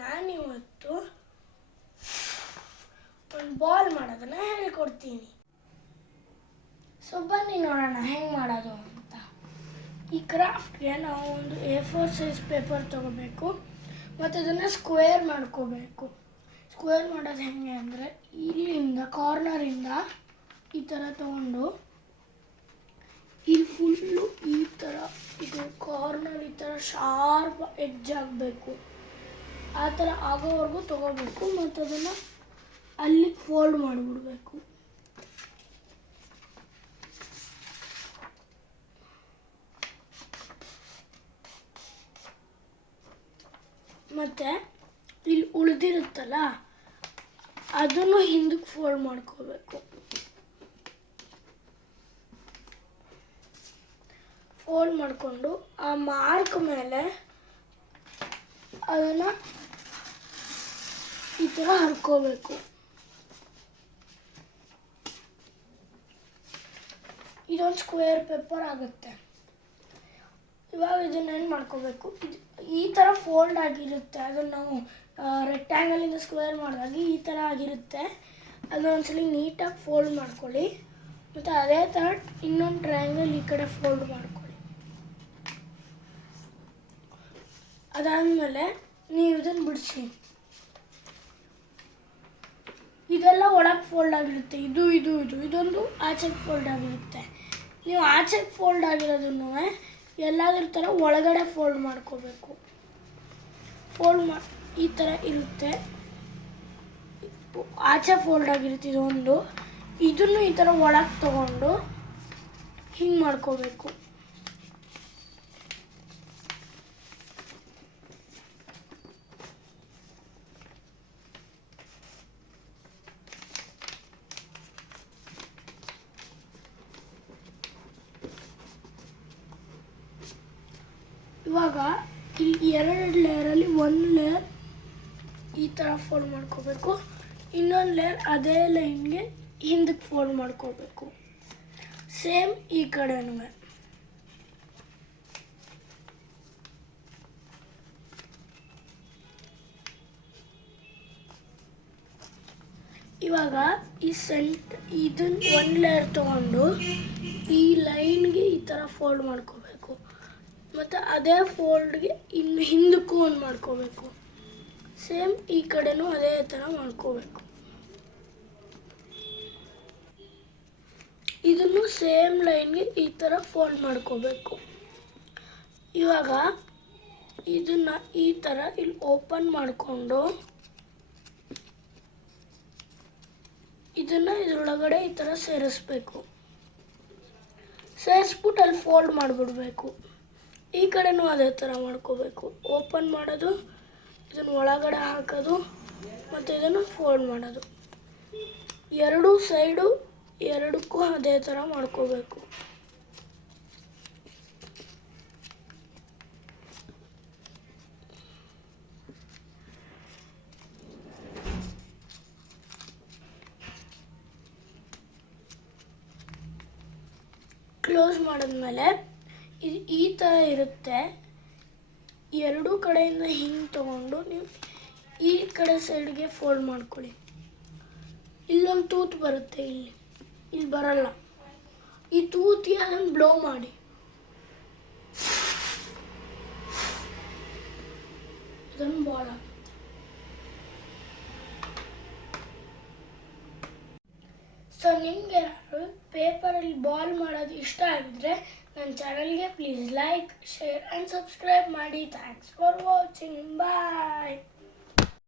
ನಾನಿವತ್ತು ಒಂದು ಬಾಲ್ ಮಾಡೋದನ್ನ ಹೇಳ್ಕೊಡ್ತೀನಿ. ಸೊ ಬನ್ನಿ ನೋಡೋಣ ಹೆಂಗೆ ಮಾಡೋದು ಅಂತ. ಈ ಕ್ರಾಫ್ಟ್ಗೆ ನಾವು ಒಂದು A4 ಸೈಜ್ ಪೇಪರ್ ತೊಗೋಬೇಕು ಮತ್ತು ಅದನ್ನು ಸ್ಕ್ವೇರ್ ಮಾಡ್ಕೋಬೇಕು. ಸ್ಕ್ವೇರ್ ಮಾಡೋದು ಹೆಂಗೆ ಅಂದರೆ ಇಲ್ಲಿಂದ ಕಾರ್ನರಿಂದ ಈ ಥರ ತೊಗೊಂಡು ಇಲ್ಲಿ ಫುಲ್ಲು ಈ ಥರ ಇದು ಕಾರ್ನರ್ ಈ ಥರ ಶಾರ್ಪ್ ಎಡ್ಜ್ ಆಗಬೇಕು. ಆ ಥರ ಆಗೋವರೆಗೂ ತೊಗೋಬೇಕು ಮತ್ತು ಅದನ್ನು ಅಲ್ಲಿಗೆ ಫೋಲ್ಡ್ ಮಾಡಿಬಿಡ್ಬೇಕು. ಮತ್ತು ಇಲ್ಲಿ ಉಳಿದಿರುತ್ತಲ್ಲ ಅದನ್ನು ಹಿಂದಕ್ಕೆ ಫೋಲ್ಡ್ ಮಾಡ್ಕೋಬೇಕು. ಫೋಲ್ಡ್ ಮಾಡಿಕೊಂಡು ಆ ಮಾರ್ಕ್ ಮೇಲೆ ಅದನ್ನು ಈ ಥರ ಹರ್ಕೋಬೇಕು. ಇದೊಂದು ಸ್ಕ್ವೇರ್ ಪೇಪರ್ ಆಗುತ್ತೆ. ಇವಾಗ ಇದನ್ನ ಏನು ಮಾಡ್ಕೋಬೇಕು, ಈ ಥರ ಫೋಲ್ಡ್ ಆಗಿರುತ್ತೆ. ಅದನ್ನು ನಾವು ರೆಕ್ಟ್ಯಾಂಗಲಿಂದ ಸ್ಕ್ವೇರ್ ಮಾಡಿದಾಗ ಈ ಥರ ಆಗಿರುತ್ತೆ. ಅದನ್ನೊಂದ್ಸಲಿ ನೀಟಾಗಿ ಫೋಲ್ಡ್ ಮಾಡ್ಕೊಳ್ಳಿ. ಮತ್ತು ಅದೇ ಥರ ಇನ್ನೊಂದು ಟ್ರಯಾಂಗಲ್ ಈ ಕಡೆ ಫೋಲ್ಡ್ ಮಾಡ್ಕೊಳ್ಳಿ. ಅದಾದಮೇಲೆ ನೀವು ಇದನ್ನು ಬಿಡಿಸಿ. ಇದೆಲ್ಲ ಒಳಗೆ ಫೋಲ್ಡ್ ಆಗಿರುತ್ತೆ. ಇದೊಂದು ಆಚೆಗೆ ಫೋಲ್ಡ್ ಆಗಿರುತ್ತೆ. ನೀವು ಆಚೆಗೆ ಫೋಲ್ಡ್ ಆಗಿರೋದನ್ನು ಎಲ್ಲಾದ್ರ ಥರ ಒಳಗಡೆ ಫೋಲ್ಡ್ ಮಾಡ್ಕೋಬೇಕು. ಈ ಥರ ಇರುತ್ತೆ. ಆಚೆ ಫೋಲ್ಡ್ ಆಗಿರುತ್ತೆ ಇದನ್ನು ಈ ಥರ ಒಳಗೆ ತಗೊಂಡು ಹಿಂಗೆ ಮಾಡ್ಕೋಬೇಕು. ಇವಾಗ ಇಲ್ಲಿ 2 ಲೇಯರಲ್ಲಿ ಒಂದು ಲೇಯರ್ ಈ ಥರ ಫೋಲ್ಡ್ ಮಾಡ್ಕೋಬೇಕು. ಇನ್ನೊಂದು ಲೇಯರ್ ಅದೇ ಲೈನ್ಗೆ ಹಿಂದಕ್ಕೆ ಫೋಲ್ಡ್ ಮಾಡ್ಕೋಬೇಕು. ಸೇಮ್ ಈ ಕಡೆನೂ. ಇವಾಗ ಇದನ್ನು ಒಂದು ಲೇಯರ್ ತೊಗೊಂಡು ಈ ಲೈನ್ಗೆ ಈ ಥರ ಫೋಲ್ಡ್ ಮಾಡ್ಕೋಬೇಕು. ಮತ್ತು ಅದೇ ಫೋಲ್ಡ್ಗೆ ಇನ್ನು ಹಿಂದಕ್ಕೂ ಒಂದು ಮಾಡ್ಕೋಬೇಕು. ಸೇಮ್ ಈ ಕಡೆನೂ ಅದೇ ಥರ ಮಾಡ್ಕೋಬೇಕು. ಇದನ್ನು ಸೇಮ್ ಲೈನ್ಗೆ ಈ ಥರ ಫೋಲ್ಡ್ ಮಾಡ್ಕೋಬೇಕು. ಇವಾಗ ಇದನ್ನು ಈ ಥರ ಇಲ್ಲಿ ಓಪನ್ ಮಾಡಿಕೊಂಡು ಇದನ್ನು ಇದರೊಳಗಡೆ ಈ ಥರ ಸೇರಿಸ್ಬೇಕು. ಸೇರಿಸ್ಬಿಟ್ಟು ಅಲ್ಲಿ ಫೋಲ್ಡ್ ಮಾಡಿಬಿಡ್ಬೇಕು. ಈ ಕಡೆನೂ ಅದೇ ಥರ ಮಾಡ್ಕೋಬೇಕು. ಓಪನ್ ಮಾಡೋದು, ಇದನ್ನು ಒಳಗಡೆ ಹಾಕೋದು ಮತ್ತು ಇದನ್ನು ಫೋಲ್ಡ್ ಮಾಡೋದು. ಎರಡೂ ಸೈಡು ಎರಡಕ್ಕೂ ಅದೇ ಥರ ಮಾಡ್ಕೋಬೇಕು. ಕ್ಲೋಸ್ ಮಾಡಿದ್ಮೇಲೆ ಇದು ಈ ಥರ ಇರುತ್ತೆ. ಎರಡೂ ಕಡೆಯಿಂದ ಹಿಂಗೆ ತೊಗೊಂಡು ನೀವು ಈ ಕಡೆ ಸೈಡ್ಗೆ ಫೋಲ್ಡ್ ಮಾಡ್ಕೊಳ್ಳಿ. ಇಲ್ಲೊಂದು ತೂತು ಬರುತ್ತೆ, ಇಲ್ಲಿ ಬರಲ್ಲ. ಈ ತೂತಿಗೆ ಅದನ್ನು ಬ್ಲೋ ಮಾಡಿ. ಇದನ್ನು ಬಾಲ್ ಆಗುತ್ತೆ. ಸೊ ನಿಮಗೆ ಪೇಪರಲ್ಲಿ ಬಾಲ್ ಮಾಡೋದು ಇಷ್ಟ ಆಗಿದ್ರೆ ನನ್ನ ಚಾನಲ್ಗೆ please like, share and subscribe ಮಾಡಿ. Thanks for watching. ಬಾಯ್.